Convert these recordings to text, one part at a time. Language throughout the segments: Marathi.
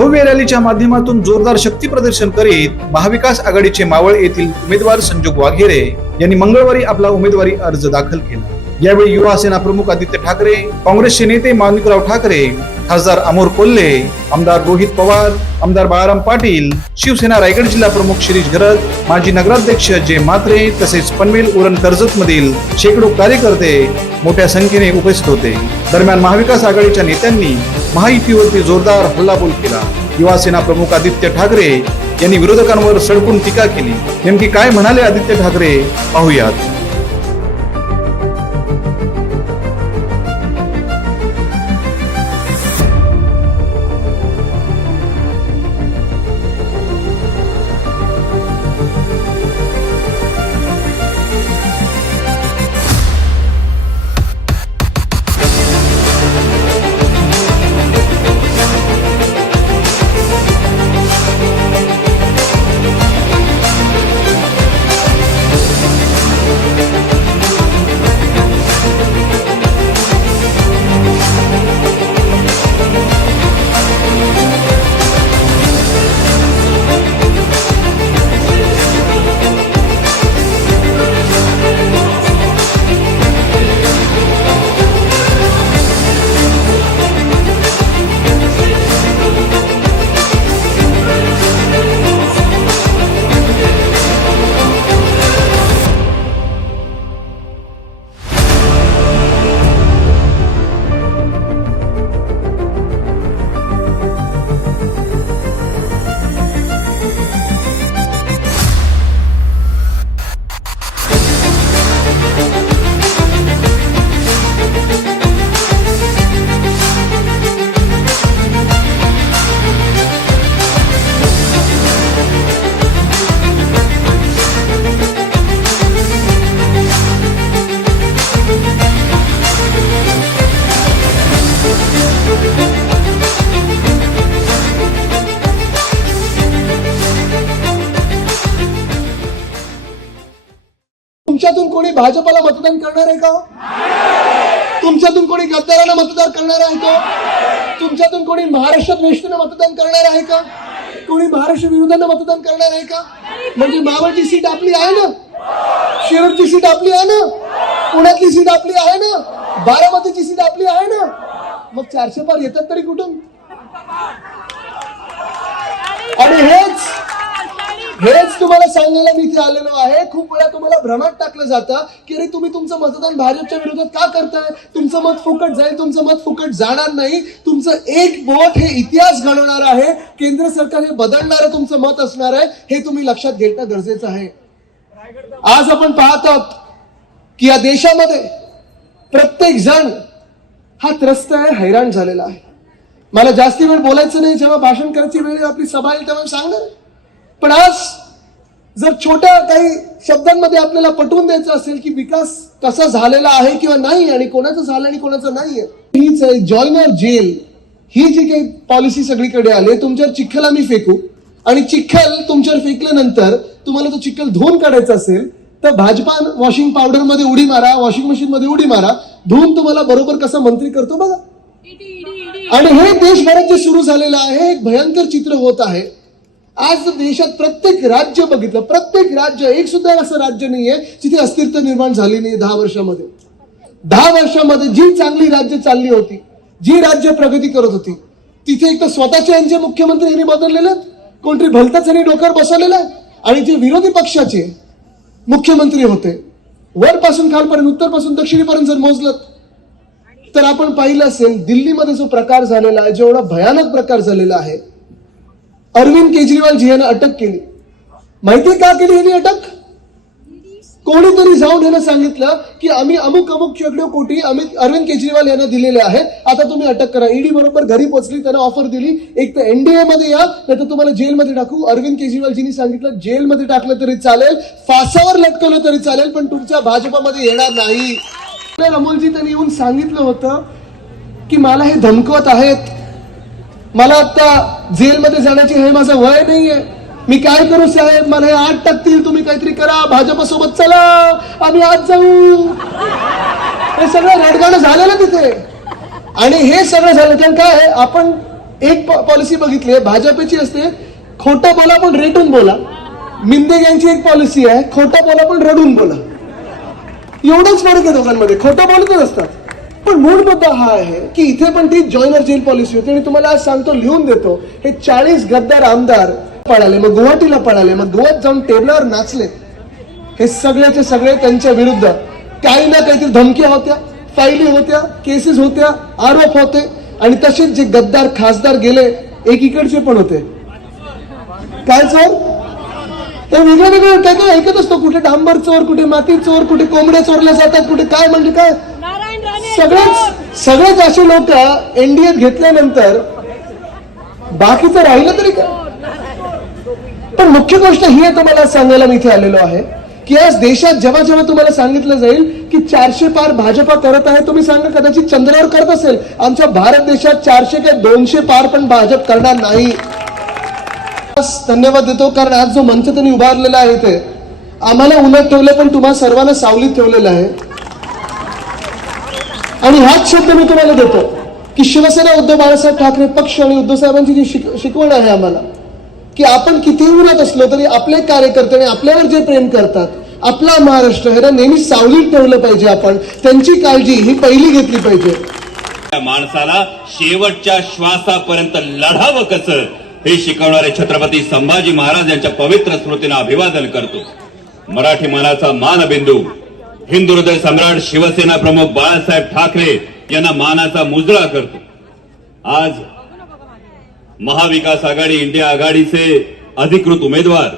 भव्य रॅलीच्या माध्यमातून जोरदार शक्ती प्रदर्शन करीत महाविकास आघाडीचे मावळ येथील उमेदवार संजोग वाघेरे यांनी मंगळवारी आपला उमेदवारी अर्ज दाखल केला. यावेळी युवा सेना प्रमुख आदित्य ठाकरे काँग्रेसचे नेते माणिकराव ठाकरे खासदार अमोर कोल्हे आमदार रोहित पवार आमदार बाळाराम पाटील शिवसेना रायगड जिल्हा प्रमुख शिरीष घरत माजी नगराध्यक्ष जे मात्रे तसेच पनवेल उरण कर्जत मधील शेकडो कार्यकर्ते मोठ्या संख्येने उपस्थित होते. दरम्यान महाविकास आघाडीच्या नेत्यांनी महायुतीवरती जोरदार हल्लाबोल केला. युवासेना प्रमुख आदित्य ठाकरे यांनी विरोधकांवर सडकून टीका केली. नेमकी काय म्हणाले आदित्य ठाकरे? पाहूयात. कोणी भाजपाला मतदान करणार आहे का? तुमच्यातून कोणी गद्दाराला मतदान करणार आहे का? तुमच्यातून कोणी महाराष्ट्रात वेष्टीनं मतदान करणार आहे का? कोणी महाराष्ट्र विरोधानं मतदान करणार आहे का? म्हणजे मावळची सीट आपली आहे ना? शिरूरची सीट आपली आहे ना? पुण्यातली सीट आपली आहे ना? बारामतीची सीट आपली आहे ना? मग चारशे पार येतात तरी कुठून? आणि हेच हेच तुम्हाला सांगायला मी इथे आलेलो आहे. खूप वेळा तुम्हाला भ्रमात टाकलं जातं की अरे तुम्ही तुमचं मतदान भाजपच्या विरोधात का करताय? तुमचं मत फुकट जाईल तुमचं मत फुकट जाणार नाही. तुमचं एक वोट हे इतिहास घडवणार आहे. केंद्र सरकार हे बदलणारं तुमचं मत असणार आहे. हे तुम्ही लक्षात घेणं गरजेचं आहे. आज आपण पाहत आहोत की या देशामध्ये प्रत्येक जण हा त्रस्त आहे हैराण झालेला आहे. मला जास्ती वेळ बोलायचं नाही. जेव्हा भाषण करायची वेळ आपली सभा येईल तेव्हा सांगणार आहे. पण आज जर छोट्या काही शब्दांमध्ये आपल्याला पटवून द्यायचं असेल की विकास कसा झालेला आहे किंवा नाही आणि कोणाचं झालं आणि कोणाचं नाहीये हीच आहे जॉईनर जेल. ही जी काही पॉलिसी सगळीकडे आली तुमच्यावर चिखल आम्ही फेकू. आणि चिखल तुमच्यावर फेकल्यानंतर तुम्हाला तो चिखल धुवून काढायचा असेल तर भाजपा वॉशिंग पावडरमध्ये उडी मारा वॉशिंग मशीन मध्ये उडी मारा धुवून तुम्हाला बरोबर कसा मंत्री करतो बघा. आणि हे देशभरात जे सुरू झालेलं आहे एक भयंकर चित्र होत आहे. आज देशात प्रत्येक राज्य बघितलं प्रत्येक राज्य एक सुद्धा असं राज्य नाहीये जिथे अस्थिरता निर्माण झाली नाही दहा वर्षामध्ये. दहा वर्षामध्ये जी चांगली राज्य चालली होती जी राज्य प्रगती करत होती तिथे एक तर स्वतःचे यांचे मुख्यमंत्री यांनी बदललेले आहेत, कोणतरी भलताच यांनी डोक्यावर बसवलेलं आहे आणि जे विरोधी पक्षाचे मुख्यमंत्री होते वरपासून खालपर्यंत उत्तरपासून दक्षिणेपर्यंत जर मोजलं तर आपण पाहिलं असेल दिल्लीमध्ये जो प्रकार झालेला आहे जेवढा भयानक प्रकार झालेला आहे अरविंद केजरीवाल जी यांना अटक केली. माहिती का केली यांनी अटक? कोणीतरी जाऊन यांना सांगितलं की आम्ही अमुक अमुक शेकडो कोटी आम्ही अरविंद केजरीवाल यांना दिलेले आहेत. आता तुम्ही अटक करा. ईडी बरोबर घरी पोहोचली त्यांना ऑफर दिली. एक तर एनडीए मध्ये या नाही तर तुम्हाला जेलमध्ये टाकू. अरविंद केजरीवालजींनी सांगितलं जेलमध्ये टाकलं तरी चालेल. फासावर लटकवलं तरी चालेल पण तुमच्या भाजपामध्ये येणार नाही. अमोलजी त्यांनी येऊन सांगितलं होतं की मला हे धमकवत आहेत. मला आता जेलमध्ये जाण्याची हे माझं वय नाहीये. मी काय करू साहेब? मला हे आठ टाकतील. तुम्ही काहीतरी करा. भाजप सोबत चला. आम्ही आज जाऊ. हे सगळं रडगाणं झालं ना तिथे. आणि हे सगळं झालं. कारण काय आपण एक पॉलिसी बघितली आहे. भाजपची असते. खोटं बोला पण रेटून बोला. मिंदे यांची एक पॉलिसी आहे. खोटं बोला पण रडून बोला. एवढंच फरक आहे दोघांमध्ये. खोटं बोलतच असतात. पण मूळ मुद्दा हा आहे की इथे पण ती जॉईनर जेल पॉलिसी होती आणि तुम्हाला आज सांगतो लिहून देतो हे चाळीस गद्दार आमदार पळाले मग गुवाहाटीला पळाले मग गोव्यात जाऊन टेबलावर नाचले. हे सगळ्याचे सगळे त्यांच्या विरुद्ध. काही ना काहीतरी धमक्या होत्या फायली होत्या केसेस होत्या आरोप होते. आणि तसेच जे गद्दार खासदार गेले एकीकडचे पण होते. काय चोर? तर वेगळं वेगळं काय काय ऐकत असतो कुठे डांबर चोर कुठे माती चोर कुठे कोंबड्या चोरल्या जातात कुठे काय म्हणजे काय? सगळेच सगळेच असे लोक एनडीएत घेतल्यानंतर बाकीचं राहिलं तरी का पण मुख्य गोष्ट ही आहे तुम्हाला सांगायला मी इथे आलेलो आहे की आज देशात जेव्हा जेव्हा तुम्हाला सांगितलं जाईल की चारशे पार भाजपा करत आहे तुम्ही सांगा कदाचित चंद्रावर करत असेल. आमच्या भारत देशात चारशे काय दोनशे पार पण भाजप करणार नाही. धन्यवाद देतो कारण आज जो मंच त्यांनी उभारलेला आहे ते आम्हाला उन्हात ठेवलं पण तुम्हा सर्वांना सावलीत ठेवलेलं आहे. आणि हाच शब्द मी तुम्हाला देतो की शिवसेना उद्धव बाळासाहेब ठाकरे पक्ष आणि उद्धव साहेबांची जी शिक- शिकवण आहे आम्हाला की आपण कितीही उन्हात असलो तरी आपले कार्यकर्ते आणि आपल्यावर जे प्रेम करतात आपला महाराष्ट्र ह्याला नेहमी सावलीत ठेवलं पाहिजे आपण त्यांची काळजी ही पहिली घेतली पाहिजे. त्या माणसाला शेवटच्या श्वासापर्यंत लढावं कसं हे शिकवणारे छत्रपती संभाजी महाराज यांच्या पवित्र स्मृतीनं अभिवादन करतो. मराठी मनाचा मानबिंदू हिंदू हृदय सम्राट शिवसेना प्रमुख बाळासाहेब ठाकरे यांना मानाचा मुजरा करतो. आज महाविकास आघाडी इंडिया आघाडीचे अधिकृत उमेदवार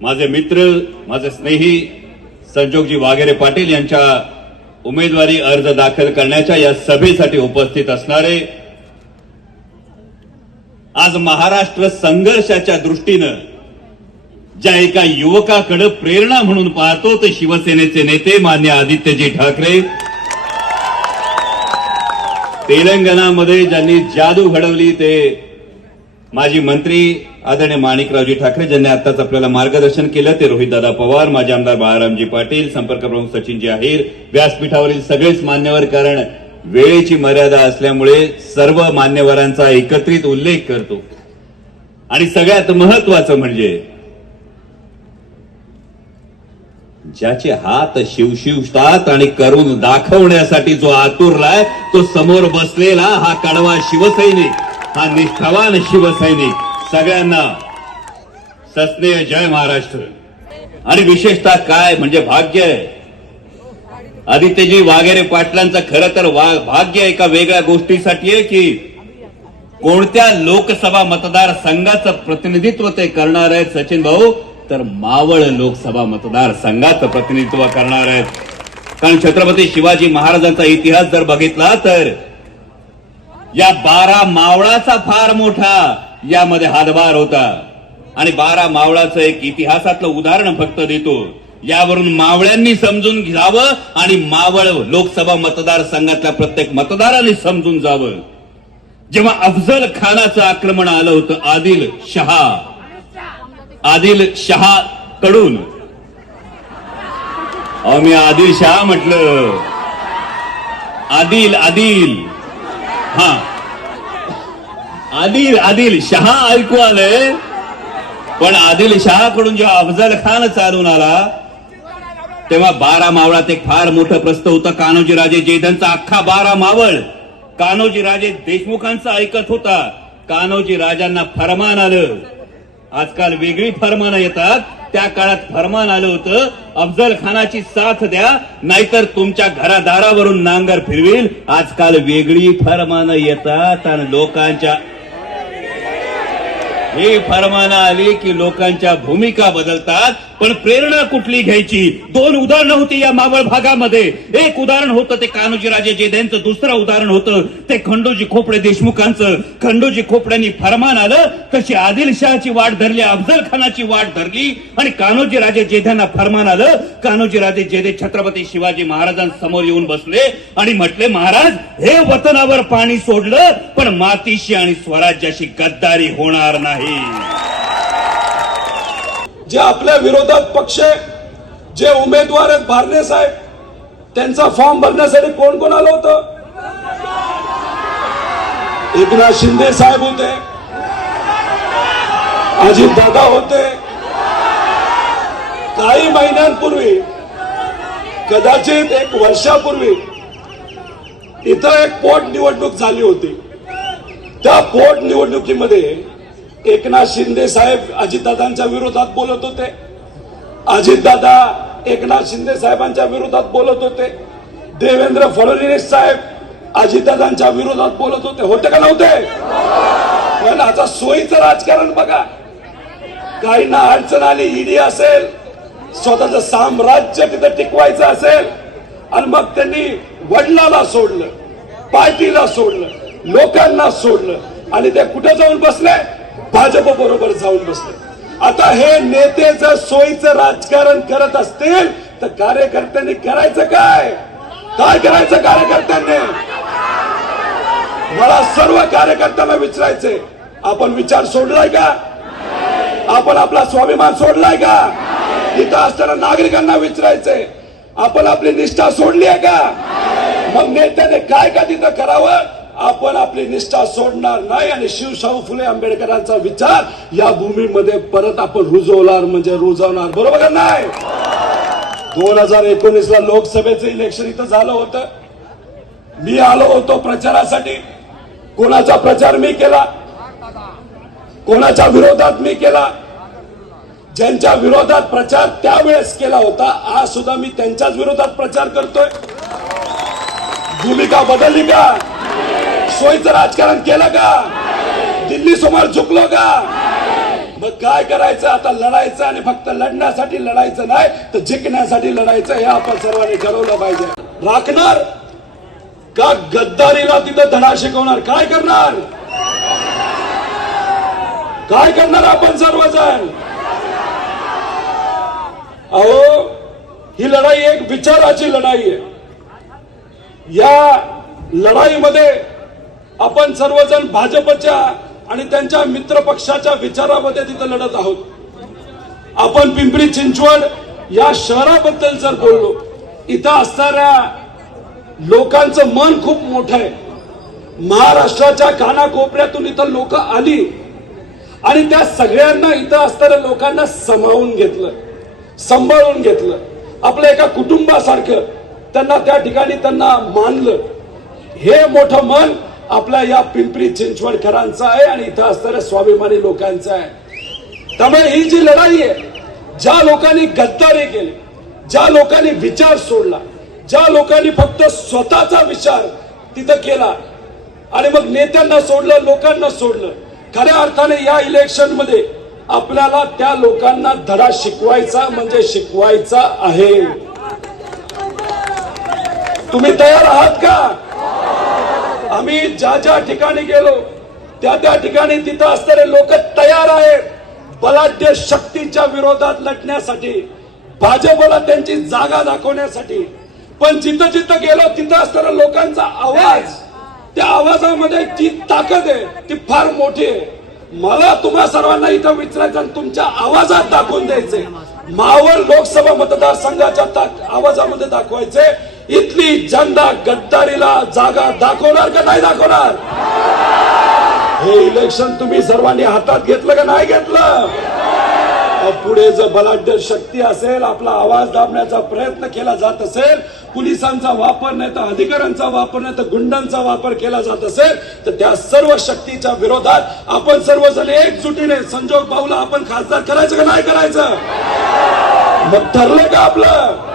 माझे मित्र माझे स्नेही संजोगजी वाघेरे पाटील यांच्या उमेदवारी अर्ज दाखल करण्याच्या या सभेसाठी उपस्थित असणारे आज महाराष्ट्र संघर्षाच्या दृष्टीनं ज्या एका युवकाकडे प्रेरणा म्हणून पाहतो ते शिवसेनेचे नेते मान्य आदित्यजी ठाकरे. तेलंगणामध्ये ज्यांनी जादू घडवली ते माजी मंत्री आदरणीय माणिकरावजी ठाकरे ज्यांनी आताच आपल्याला मार्गदर्शन केलं ते रोहितदादा पवार माजी आमदार बाळारामजी पाटील संपर्क प्रमुख सचिनजी अहिर व्यासपीठावरील सगळेच मान्यवर कारण वेळेची मर्यादा असल्यामुळे सर्व मान्यवरांचा एकत्रित उल्लेख करतो. आणि सगळ्यात महत्वाचं म्हणजे ज्याचे हात शिवशिवतात आणि करून दाखवण्यासाठी जो आतुरलाय तो समोर बसलेला हा कडवा शिवसैनिक हा निष्ठावान शिवसैनिक. सगळ्यांना सस्नेह जय महाराष्ट्र. आणि विशेषतः काय म्हणजे भाग्य आहे. आदित्यजी वाघेरे पाटलांचं खरं तर वा- भाग्य एका वेगळ्या गोष्टीसाठी आहे की कोणत्या लोकसभा मतदारसंघाचं प्रतिनिधित्व ते करणार आहेत सचिन भाऊ? तर मावळ लोकसभा मतदारसंघाचं प्रतिनिधित्व करणार आहेत. कारण छत्रपती शिवाजी महाराजांचा इतिहास जर बघितला तर या बारा मावळाचा फार मोठा यामध्ये हातभार होता. आणि बारा मावळाचं एक इतिहासातलं उदाहरण फक्त देतो. यावरून मावळ्यांनी समजून घ्यावं आणि मावळ लोकसभा मतदारसंघातल्या प्रत्येक मतदारांनी समजून जावं. जेव्हा अफजल खानाचं आक्रमण आलं होतं आदिल शहा आदिल शहा कडून. अहो मी आदिल शहा म्हटलं. आदिल आदिल. हा. आदिल आदिल शहा ऐकू आलंय. पण आदिल शहाकडून जेव्हा अफजल खान चालून आला तेव्हा बारा मावळात एक फार मोठं प्रस्त होतं. कान्होजी राजे जेधनचा अख्खा बारा मावळ कान्होजी राजे देशमुखांचा ऐकत होता. कान्होजी राजांना फरमान आलं. आजकाल वेगळी फरमानं येतात. त्या काळात फरमान आलं होतं अफजल खानाची साथ द्या नाहीतर तुमच्या घरादारावरून नांगर फिरविल. आजकाल वेगळी फरमानं येतात आणि लोकांच्या हे फरमानं आली की लोकांच्या भूमिका बदलतात पण प्रेरणा कुठली घ्यायची? दोन उदाहरणं होती या मावळ भागामध्ये. एक उदाहरण होतं ते कान्होजी राजे दुसरं उदाहरण होतं ते खंडोजी खोपडे देशमुखांचं. खंडोजी खोपड्यांनी फरमान आलं तशी आदिलशहाची वाट धरली अफजल खानाची वाट धरली आणि कान्होजी राजे जेध्यांना फरमान आलं. कान्होजी राजे जेधे छत्रपती शिवाजी महाराजांसमोर येऊन बसले आणि म्हटले महाराज हे वतनावर पाणी सोडलं पण मातीशी आणि स्वराज्याशी गद्दारी होणार नाही. जे आपल्या विरोधात पक्ष जे उमेदवार आहेत भारणे साहेब त्यांचा फॉर्म भरण्यासाठी कोण कोण आलं होतं? एकनाथ शिंदे साहेब होते. अजित दादा होते. काही महिन्यांपूर्वी कदाचित एक वर्षापूर्वी इथं एक पोट निवडणूक झाली होती. त्या पोट निवडणुकीमध्ये एकनाथ शिंदे साहेब अजितदादांच्या विरोधात बोलत होते. अजितदादा एकनाथ शिंदे साहेबांच्या विरोधात बोलत होते. देवेंद्र फडणवीस साहेब अजितदादांच्या विरोधात बोलत होते. होते का नव्हते? पण आता सोयीचं राजकारण बघा. काहींना अडचण आली ईडी असेल स्वतःचं साम्राज्य तिथं टिकवायचं असेल आणि मग त्यांनी वडिलाला सोडलं पार्टीला सोडलं लोकांना सोडलं आणि ते कुठे जाऊन बसले? भाजप बरोबर जाऊन बसले. आता हे नेते जर सोयीचं राजकारण करत असतील तर कार्यकर्त्यांनी करायचं काय? काय करायचं कार्यकर्त्यांनी? मला सर्व कार्यकर्त्यांना विचारायचे आपण विचार सोडलाय का? आपण आपला स्वाभिमान सोडलाय का? इथं असताना नागरिकांना विचारायचंय. आपण आपली निष्ठा सोडली आहे का? मग नेत्याने काय का तिथं करावं? आपण आपली निष्ठा सोडणार नाही आणि शिवशाहू फुले आंबेडकरांचा विचार या भूमीमध्ये परत आपण रुजवणार म्हणजे रुजवणार. बरोबर नाही? दोन हजार एकोणीस ला लोकसभेचं इलेक्शन इथं झालं होतं. मी आलो होतो प्रचारासाठी. कोणाचा प्रचार मी केला? कोणाच्या विरोधात मी केला? ज्यांच्या विरोधात प्रचार त्यावेळेस केला होता आज सुद्धा मी त्यांच्याच विरोधात प्रचार करतोय. भूमिका बदलली का? सोयीचं राजकारण केलं का? दिल्ली समोर झुकलो का? मग काय करायचं? आता लढायचं आणि फक्त लढण्यासाठी लढायचं नाही तर जिंकण्यासाठी लढायचं हे आपण सर्वांनी ठरवलं पाहिजे. राखणार? का गद्दारीला तिथं धडा शिकवणार? काय करणार? काय करणार आपण सर्वजण? अहो ही लढाई एक विचाराची लढाई आहे. या लढाईमध्ये आपण सर्वजण भाजपच्या आणि त्यांच्या मित्र पक्षाच्या विचारामध्ये तिथं लढत आहोत. आपण पिंपरी चिंचवड या शहराबद्दल जर बोललो इथं असणाऱ्या लोकांचं मन खूप मोठं आहे. महाराष्ट्राच्या कानाकोपऱ्यातून इथं लोक आली आणि त्या सगळ्यांना इथं असणाऱ्या लोकांना समावून घेतलं सांभाळून घेतलं. आपलं एका कुटुंबासारखं त्यांना त्या ठिकाणी त्यांना मानलं. हे मोठं मन आपल्या या पिंपरी चिंचवडकरांचा आहे आणि इथं असणाऱ्या स्वाभिमानी लोकांचा आहे. त्यामुळे ही जी लढाई आहे ज्या लोकांनी गद्दारी केली ज्या लोकांनी विचार सोडला ज्या लोकांनी फक्त स्वतःचा विचार तिथं केला आणि मग नेत्यांना सोडलं लोकांना सोडलं खऱ्या अर्थाने या इलेक्शनमध्ये आपल्याला त्या लोकांना धडा शिकवायचा म्हणजे शिकवायचा आहे. तुम्ही तयार आहात का? आम्ही ज्या ज्या ठिकाणी गेलो त्या त्या ठिकाणी तिथं असणारे लोक तयार आहेत. बलाढ्य शक्तीच्या विरोधात लढण्यासाठी भाजपला त्यांची जागा दाखवण्यासाठी. पण जिथं जिथं गेलो तिथं असणारा लोकांचा आवाज त्या आवाजामध्ये जी ताकद आहे ती फार मोठी आहे. मला तुम्हा सर्वांना इथं विचारायचं आणि तुमच्या आवाजात दाखवून द्यायचंय. मावळ लोकसभा मतदारसंघाच्या आवाजामध्ये दाखवायचे इथली जनता गद्दारीला जागा दाखवणार का नाही दाखवणार? हे इलेक्शन तुम्ही सर्वांनी हातात घेतलं का नाही घेतलं? पुढे जर बलाढ्य शक्ती असेल आपला आवाज दाबण्याचा प्रयत्न केला जात असेल पोलिसांचा वापर नाही तर अधिकाऱ्यांचा वापर नाही तर गुंडांचा वापर केला जात असेल तर त्या सर्व शक्तीच्या विरोधात आपण सर्वजण एकजुटीने संजोग पावला आपण खासदार करायचं का नाही करायचं? मग ठरलं का आपलं?